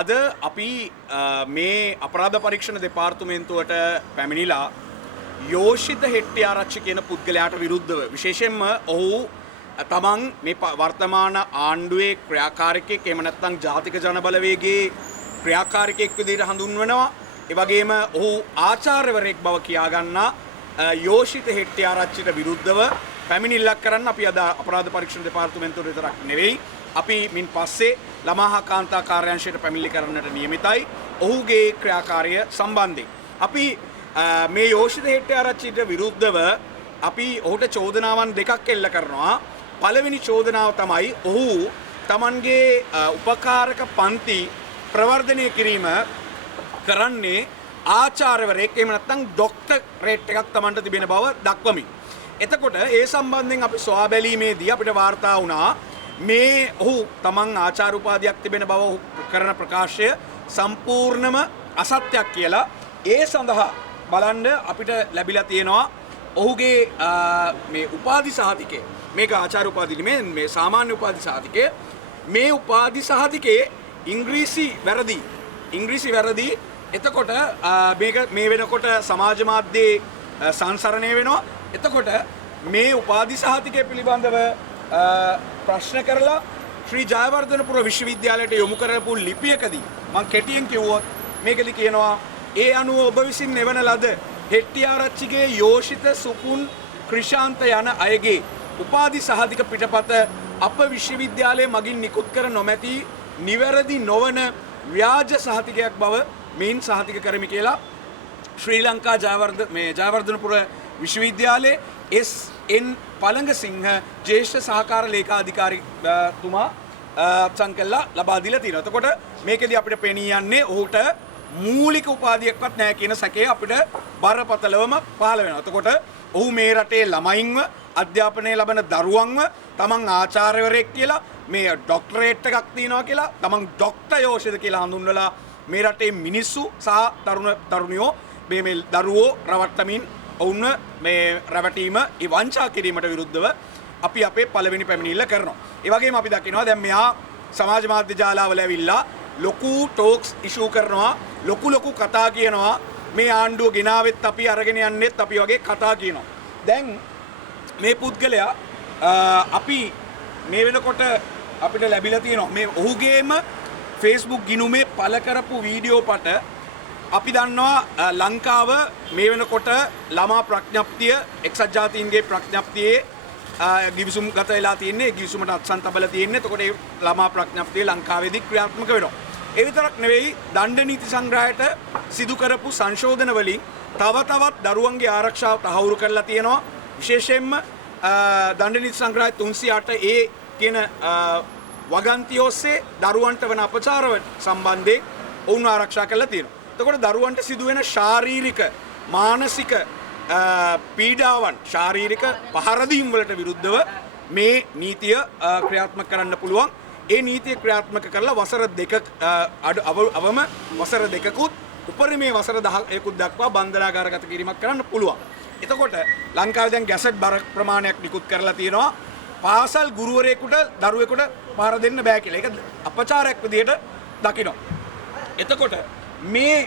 අද අපි මේ අපරාධ පරීක්ෂණ දෙපාර්තමේන්තුවට පැමිණිලා යෝෂිත හෙට්ටිආරච්චි කියන පුද්ගලයාට විරුද්ධව විශේෂයෙන්ම ඔහු තමන් මේ වර්තමාන ආණ්ඩුවේ ක්‍රියාකාරිකයෙක් එහෙම නැත්නම් ජාතික ජනබලවේගයේ ක්‍රියාකාරිකයෙක් විදිහට හඳුන්වනවා. ඒ වගේම ඔහු ආචාර්යවරයෙක් බව කියා ගන්නා යෝෂිත හෙට්ටිආරච්චිට විරුද්ධව පැමිණිල්ලක් කරන්න අපි අද අපරාධ පරීක්ෂණ දෙපාර්තමේන්තුවට විතරක් නෙවෙයි අපි මින් පස්සේ ළමා හා කාන්තා කාර්යාංශයට පැමිණිලි කරන්නට නියමිතයි ඔහුගේ ක්‍රියාකාරය සම්බන්ධයෙන්. අපි මේ යෝෂිත හෙට්ටිආරච්චිට විරුද්ධව අපි ඔහුට චෝදනාවන් දෙකක් එල්ල කරනවා. පළවෙනි චෝදනාව තමයි ඔහු තමන්ගේ උපකාරක පන්ති ප්‍රවර්ධනය කිරීම කරන්නේ ආචාර්යවරයෙක් එහෙම නැත්නම් ડોක්ටරේට් එකක් තමන්ට තිබෙන බව දක්වමින්. එතකොට ඒ සම්බන්ධයෙන් අපි සොයා බැලීමේදී අපිට වාර්තා වුණා මේ ඔහු තමන් ආචාර්ය උපාධියක් තිබෙන බව ඔහු කරන ප්‍රකාශය සම්පූර්ණම අසත්‍යයක් කියලා. ඒ සඳහා බලන්න අපිට ලැබිලා තියෙනවා ඔහුගේ මේ උපාධි සහතිකය. මේක ආචාර්ය උපාධි නෙමෙයි මේ සාමාන්‍ය උපාධි සහතිකය. මේ උපාධි සහතිකයේ ඉංග්‍රීසි වැරදි. එතකොට මේක මේ වෙනකොට සමාජ මාධ්‍යයේ සංසරණය වෙනවා. එතකොට මේ උපාධි සහතිකය පිළිබඳව ප්‍රශ්න කරලා ශ්‍රී ජයවර්ධනපුර විශ්වවිද්‍යාලයට යොමු කරපු ලිපියකදී මම කෙටියෙන් කිව්වොත් මේකදී කියනවා ඒ අනුව ඔබ විසින් එවන ලද හෙට්ටිආරච්චිගේ යෝෂිත සුකුන් ක්‍රිෂාන්ත යන අයගේ උපාධි සහතික පිටපත අප විශ්වවිද්‍යාලයේ මගින් නිකුත් කර නොමැති නිවැරදි නොවන ව්‍යාජ සහතිකයක් බව මෙයින් සහතික කරමි කියලා ශ්‍රී ලංකා ජයවර්ධනපුර විශ්වවිද්‍යාලයේ එස්.එන්. පළඟසිංහ ජ්‍යෙෂ්ඨ සහකාර ලේකාධිකාරීතුමා සංකල්ලා ලබා දීලා තියෙනවා. එතකොට මේකෙදී අපිට පෙනී යන්නේ ඔහුට මූලික උපාධියක්වත් නැහැ කියන සැකය අපිට බරපතලවම පහළ වෙනවා. එතකොට ඔහු මේ රටේ ළමයින්ව අධ්‍යාපනය ලබන දරුවන්ව තමන් ආචාර්යවරයෙක් කියලා මේ ડોක්ටරේට් එකක් තියනවා කියලා තමන් ડોක්ටර් යෝෂිත කියලා හඳුන්වලා මේ රටේ මිනිස්සු සහ තරුණියෝ මේ දරුවෝ රවට්ටමින් ඔවුන් මේ රැවටීම ඒ වංචා කිරීමට විරුද්ධව අපි අපේ පළවෙනි පැමිණිල්ල කරනවා. ඒ වගේම අපි දකිනවා දැන් මෙහා සමාජ මාධ්‍ය ජාලාවල ඇවිල්ලා ලොකු ටෝක්ස් ඉෂුව කරනවා, ලොකු කතා කියනවා. මේ ආණ්ඩුව ගෙනාවෙත් අපි අරගෙන යන්නෙත් අපි වගේ කතා කියනවා. දැන් මේ පුද්ගලයා අපි මේ වෙනකොට අපිට ලැබිලා තියෙනවා මේ ඔහුගේම Facebook ගිණුමේ පළ කරපු වීඩියෝ පට අපි දන්නවා ලංකාව මේ වෙනකොට ළමා ප්‍රඥප්තිය එක්සත් ජාතීන්ගේ ප්‍රඥප්තියේ ගිවිසුම් ගත වෙලා තියෙන්නේ. ගිවිසුමට අත්සන් තබලා තියෙන්නේ. එතකොට ඒ ළමා ප්‍රඥප්තිය ලංකාවේදී ක්‍රියාත්මක වෙනවා. ඒ විතරක් නෙවෙයි දණ්ඩ නීති සංග්‍රහයට සිදු කරපු සංශෝධන වලින් තවත් දරුවන්ගේ ආරක්ෂාව තහවුරු කරලා තියෙනවා. විශේෂයෙන්ම දණ්ඩ නීති සංග්‍රහය 308 ඒ කියන වගන්තිය ඔස්සේ දරුවන්ට වන අපචාර සම්බන්ධයෙන් ඔවුන් ආරක්ෂා කරලා තියෙනවා. එතකොට දරුවන්ට සිදුවෙන ශාරීරික මානසික පීඩාවන් ශාරීරික පහරදීම් වලට විරුද්ධව මේ නීතිය ක්‍රියාත්මක කරන්න පුළුවන්. ඒ නීතිය ක්‍රියාත්මක කරලා වසර දෙක අවම වසර දෙකකුත් උපරිමයේ වසර 10කුත් දක්වා බන්ධනාගාරගත කිරීමක් කරන්න පුළුවන්. එතකොට ලංකාවේ දැන් ගැසට් බර ප්‍රමාණයක් නිකුත් කරලා තියෙනවා. පාසල් ගුරුවරයෙකුට දරුවෙකුට පහර දෙන්න බෑ කියලා. ඒක අපචාරයක් විදියට දකිනවා. එතකොට මේ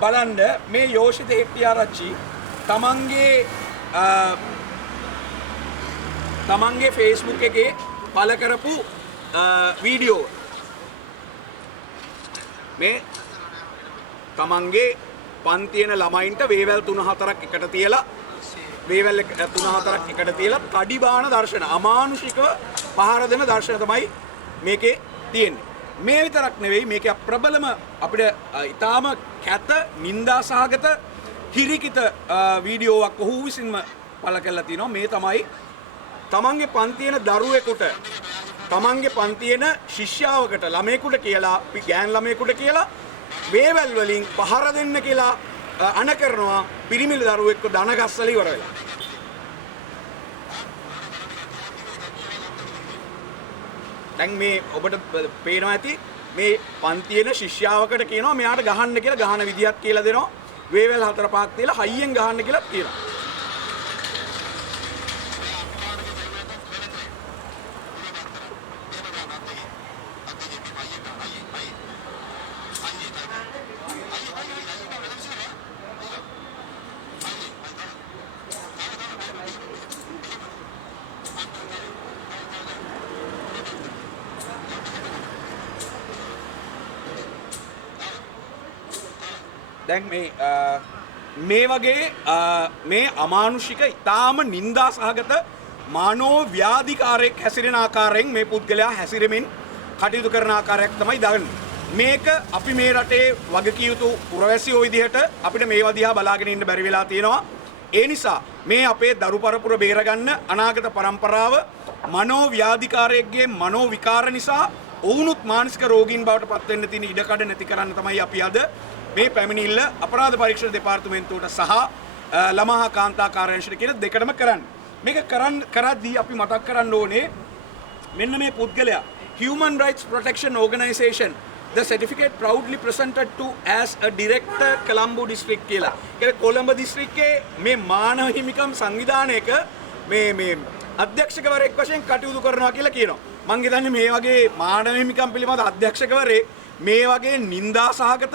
බලන්න මේ යෝෂිත හෙට්ටිආරච්චි තමන්ගේ Facebook එකේ පළ කරපු වීඩියෝ මේ තමන්ගේ පන්තියන ළමයින්ට වේවැල් 3-4ක් එකට තියලා කඩිබාන දර්ශන අමානුෂිකව පහර දෙන දර්ශන තමයි මේකේ තියෙන්නේ. මේ විතරක් නෙවෙයි මේකේ ප්‍රබලම අපිට ඊටාම කැත නිന്ദා සහගත හිරිකිත වීඩියෝවක් ඔහු විසින්ම පළ කරලා තිනවා. මේ තමයි තමන්ගේ පන්තියන දරුවෙකුට තමන්ගේ පන්තියන ශිෂ්‍යාවකට ළමයෙකුට කියලා ගෑන් ළමයෙකුට කියලා වේවැල් වලින් පහර දෙන්න කියලා අණ කරනවා පිරිමි දරුවෙක්ව දන ගස්සලා ඉවර වෙලා. දැන් මේ ඔබට පේනවා ඇති මේ පන්තියන ශිෂ්‍යාවකට කියනවා මෙයාට ගහන්න කියලා ගහන විදියක් කියලා දෙනවා. වේවැල් 4-5ක් තියලා හයියෙන් ගහන්න කියලා කියනවා. දැන් මේ වගේ මේ අමානුෂික ඉතාම නින්දා සහගත මානෝ ව්‍යාධිකාරයක් හැසිරෙන ආකාරයෙන් මේ පුද්ගලයා හැසිරෙමින් කටයුතු කරන ආකාරයක් තමයි දකින්නේ. මේක අපි මේ රටේ වගකිය යුතු පුරවැසියෝ විදිහට අපිට මේවා දිහා බලාගෙන ඉන්න බැරි වෙලා තියෙනවා. ඒ නිසා මේ අපේ දරු පරපුර බේරගන්න අනාගත පරම්පරාව මනෝ ව්‍යාධිකාරයෙක්ගේ මනෝ විකාර නිසා ඔවුනුත් මානසික රෝගීන් බවට පත් වෙන්න තියෙන ඉඩකඩ නැති කරන්න තමයි අපි අද මේ පැමිණිල්ල අපරාධ පරීක්ෂණ දෙපාර්තමේන්තුවට සහ ළමහා කාන්තා කාර්යාංශයට කියන දෙකටම කරන්න. මේක කරද්දී අපි මතක් කරන්න ඕනේ මෙන්න මේ පුද්ගලයා Human Rights Protection Organization the certificate proudly presented to as a director Colombo district කියලා. ඒක කොළඹ දිස්ත්‍රික්කයේ මේ මානව හිමිකම් සංවිධානයක මේ අධ්‍යක්ෂකවරයෙක් වශයෙන් කටයුතු කරනවා කියලා කියනවා. මං හිතන්නේ මේ වගේ මානව හිමිකම් පිළිබඳ අධ්‍යක්ෂකවරයෙක් මේ වගේ නින්දා සහගත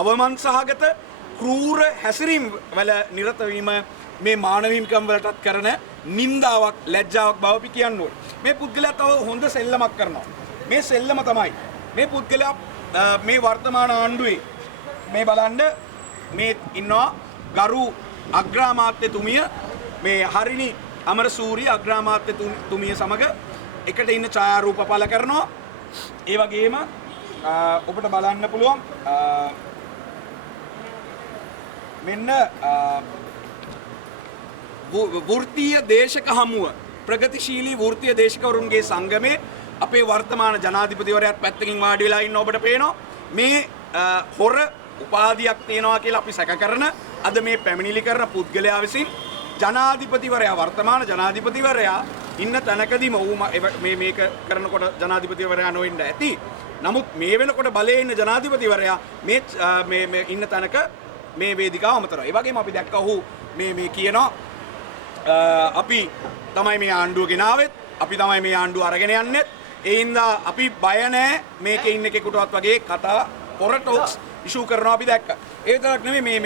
අවමන් සහගත ක්‍රූර හැසිරීම් වල නිරත වීම මේ මානව හිමිකම් වලටත් කරන නින්දාවක් ලැජ්ජාවක් බව අපි කියන්න ඕනේ. මේ පුද්ගලයා තව හොඳ සෙල්ලමක් කරනවා. මේ සෙල්ලම තමයි මේ පුද්ගලයා මේ වර්තමාන ආණ්ඩුවේ මේ බලන්න මේ ඉන්නවා ගරු අග්‍රාමාත්‍යතුමිය මේ හරිනි අමරසූරිය අග්‍රාමාත්‍යතුමිය සමග එකට ඉන්න ඡායාරූප පළ කරනවා. ඒ වගේම ඔබට බලන්න පුළුවන් මෙන්න වෘත්තීය දේශක හමුව ප්‍රගතිශීලී වෘත්තීය දේශකවරුන්ගේ සංගමේ අපේ වර්තමාන ජනාධිපතිවරයාත් පැත්තකින් වාඩි වෙලා ඉන්න ඔබට පේනවා මේ හොර උපාධියක් තියනවා කියලා අපි සැක කරන අද මේ පැමිණිලි කරන පුද්ගලයා විසින් ජනාධිපතිවරයා වර්තමාන ජනාධිපතිවරයා ඉන්න තැනකදීම ඌ මේක කරනකොට ජනාධිපතිවරයා නොවෙන්න ඇති. නමුත් මේ වෙනකොට බලයේ ඉන්න ජනාධිපතිවරයා මේ ඉන්න තැනක මේ වේදිකාව අමතරයි. ඒ වගේම අපි දැක්කා ඔහු මේ කියනවා අපි තමයි මේ ආණ්ඩුව ගෙනාවෙත් අපි තමයි මේ ආණ්ඩුව අරගෙන යන්නේ. ඒ හින්දා අපි බය නැහැ මේකේ ඉන්න කෙනෙකුටවත් වගේ කතා පොර ටොක්ස් ඉෂුව කරනවා අපි දැක්කා. ඒ විතරක් නෙමෙයි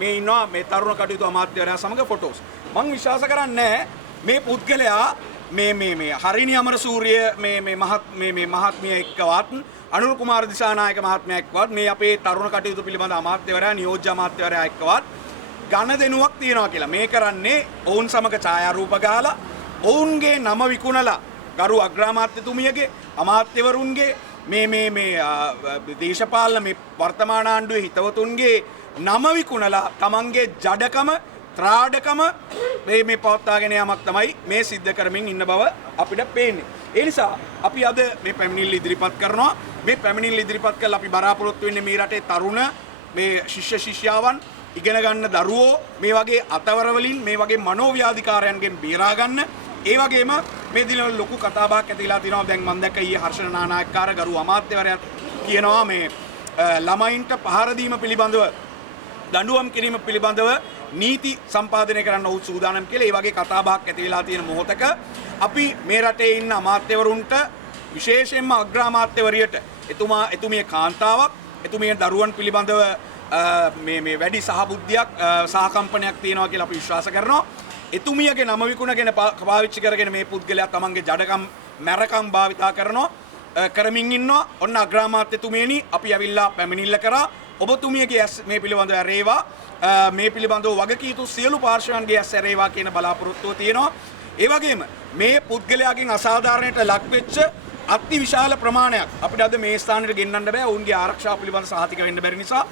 මේ ඉන්නවා මේ තරුණ කටයුතු අමාත්‍යවරයා සමග ෆොටෝස්. මම විශ්වාස කරන්නේ මේ පුද්ගලයා මේ හරිනි අමරසූරිය මේ මහත්මිය එක්කවත් අනුර කුමාර දිසානායක මහත්මයා එක්කවත් මේ අපේ තරුණ කටයුතු පිළිබඳ අමාත්‍යවරයා නියෝජ්‍ය අමාත්‍යවරයා එක්කවත් ඝන දෙනුවක් තියනවා කියලා. මේ කරන්නේ ඔවුන් සමග ඡායාරූප ගාලා ඔවුන්ගේ නම විකුණලා ගරු අග්‍රාමාත්‍යතුමියගේ අමාත්‍යවරුන්ගේ මේ දේශපාලන මේ වර්තමාන ආණ්ඩුවේ හිතවතුන්ගේ නම විකුණලා තමන්ගේ ජඩකම ත්‍රාඩකම මේ පවත්වාගෙන යාමක් තමයි මේ සිද්ධ කරමින් ඉන්න බව අපිට පේන්නේ. ඒ නිසා අපි අද මේ පැමිණිල්ල ඉදිරිපත් කරනවා. මේ පැමිණිල්ල ඉදිරිපත් කළා අපි බලාපොරොත්තු වෙන්නේ මේ රටේ තරුණ මේ ශිෂ්‍ය ශිෂ්‍යාවන් ඉගෙන ගන්න දරුවෝ මේ වගේ අතවර වලින් මේ වගේ මනෝව්‍යාධිකාරයන්ගෙන් බේරා ගන්න. ඒ වගේම මේ දිනවල ලොකු කතාබහක් ඇතිලා තිනවා. දැන් මම දැක්ක ඊයේ හර්ෂණ නානායක්කාර ගරු අමාත්‍යවරයා කියනවා මේ ළමයින්ට පහර දීම පිළිබඳව දඬුවම් කිරීම පිළිබඳව නීති සම්පාදනය කරන්න ඔහු සූදානම් කියලා. ඒ වගේ කතාබහක් ඇති වෙලා තියෙන මොහොතක අපි මේ රටේ ඉන්න අමාත්‍යවරුන්ට විශේෂයෙන්ම අග්‍රාමාත්‍යවරියට එතුමිය කාන්තාවක් එතුමිය දරුවන් පිළිබඳව මේ වැඩි සහබුද්ධියක් සහකම්පනයක් තියෙනවා කියලා අපි විශ්වාස කරනවා. එතුමියගේ නම විකුණගෙන පාවිච්චි කරගෙන මේ පුද්ගලයා තමන්ගේ ජඩකම් මැරකම් භාවිතා කරමින් ඉන්නවා. ඔන්න අග්‍රාමාත්‍යතුමියනි අපි ඇවිල්ලා පැමිණිල්ල කරා. ඔබතුමියගේ ඇස් මේ පිළිබඳව ඇරේවා. මේ පිළිබඳව වගකීම් යුතු සියලු පාර්ශවයන්ගේ ඇස් ඇරේවා කියන බලාපොරොත්තුව තියෙනවා. ඒ වගේම මේ පුද්ගලයාගෙන් අසාධාරණයට ලක් වෙච්ච අති විශාල ප්‍රමාණයක් අපිට අද මේ ස්ථානෙට ගෙන්නන්න බෑ. ඔවුන්ගේ ආරක්ෂාව පිළිබඳ සහතික වෙන්න බැරි නිසා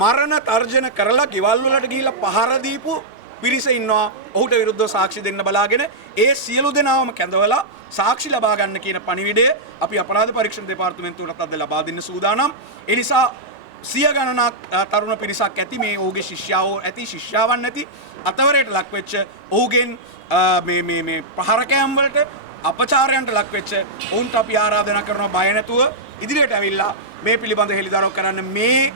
මරණ තර්ජන කරලා ගෙවල් වලට ගිහිල්ලා පහර දීපු පිරිස ඉන්නවා. ඔහුට විරුද්ධව සාක්ෂි දෙන්න බලාගෙන ඒ සියලු දෙනාම කැඳවලා සාක්ෂි ලබා ගන්න කියන පණිවිඩය අපි අපරාධ පරීක්ෂණ දෙපාර්තමේන්තුවට අද ලබා දෙන්න සූදානම්. ඒ නිසා සිය ගණනක් තරුණ පිරිසක් ඇති මේ ඔහුගේ ශිෂ්‍යාවෝ ඇති ශිෂ්‍යාවන් ඇති අතවරයට ලක් වෙච්ච ඔහුගෙන් මේ පහරකෑම් වලට අපචාරයන්ට ලක් වෙච්ච ඔවුන්ට අපි ආරාධනා කරනවා බය නැතුව ඉදිරියට ඇවිල්ලා මේ පිළිබඳ හෙළිදරව් කරන්න. මේ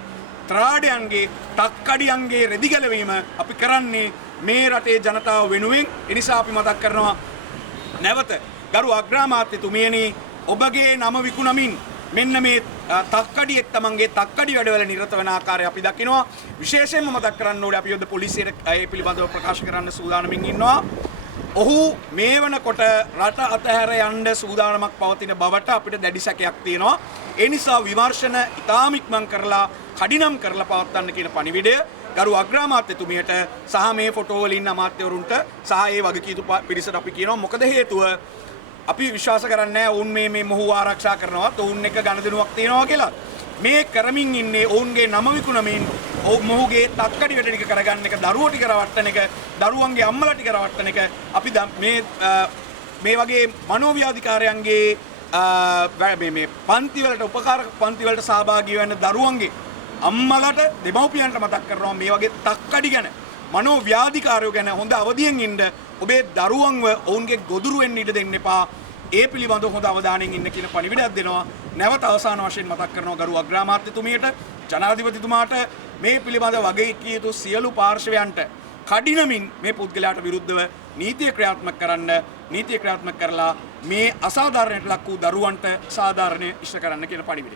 ත්‍රාඩයන්ගේ තක්කඩියන්ගේ රෙදි ගැලවීම අපි කරන්නේ මේ රටේ ජනතාව වෙනුවෙන්. ඒ නිසා අපි මතක් කරනවා නැවත ගරු අග්‍රාමාත්‍යතුමියනි ඔබගේ නම විකුණමින් මෙන්න මේ තක්කඩියෙක් තමන්ගේ තක්කඩි වැඩවල නිරත වෙන ආකාරය අපි දකිනවා. විශේෂයෙන්ම මතක් කරන්න ඕනේ අපි යොද පොලිසියට ඒ පිළිබඳව ප්‍රකාශ කරන්න සූදානමින් ඉන්නවා. ඔහු මේ වෙනකොට රට අතහැර යන්න සූදානමක් පවතින බවට අපිට දැඩි සැකයක් තියෙනවා. ඒ නිසා විමර්ශන ඉතාම ඉක්මන් කරලා කඩිනම් කරලා පවත්වන්න කියන පණිවිඩය ගරු අග්‍රාමාත්‍යතුමියට සහ මේ ෆොටෝ වල ඉන්න අමාත්‍යවරුන්ට සහ ඒ වගකීතු පිරිසට අපි කියනවා මොකද හේතුව අපි විශ්වාස කරන්නේ ඔවුන් මේ මොහු ආරක්ෂා කරනවා ඔවුන් එක ගණදෙනුවක් තියනවා කියලා මේ කරමින් ඉන්නේ ඔවුන්ගේ නම විකුණමින් මොහුගේ තක්කඩි වැට ටික කරගන්න එක දරුවෝ ටික රවට්ටන එක දරුවන්ගේ අම්මලා ටික රවට්ටන එක අපි මේ වගේ මනෝව්‍යාධිකාරයන්ගේ මේ පන්ති වලට උපකාරක පන්ති වලට සහභාගී වෙන දරුවන්ගේ අම්මලාට දෙමව්පියන්ට මතක් කරනවා මේ වගේ තක්කඩි ගැන මනෝව්‍යාධිකාරයෝ ගැන හොඳ අවදියෙන් ඉන්න ඔබේ දරුවන්ව ඔවුන්ගේ ගොදුරු වෙන්න ඉඩ දෙන්න එපා ඒ පිළිබඳව හොඳ අවධානයෙන් ඉන්න කියන පණිවිඩයක් දෙනවා නැවත අවසාන වශයෙන් මතක් කරනවා ගරු අග්‍රාමාත්‍යතුමියට ජනාධිපතිතුමාට මේ පිළිබඳව වගේ කිය යුතු සියලු පාර්ශවයන්ට කඩිනමින් මේ පුද්ගලයාට විරුද්ධව නීතිය ක්‍රියාත්මක කරන්න නීතිය ක්‍රියාත්මක කරලා මේ අසාධාරණයට ලක් වූ දරුවන්ට සාධාරණය ඉෂ්ට කරන්න කියන පණිවිඩය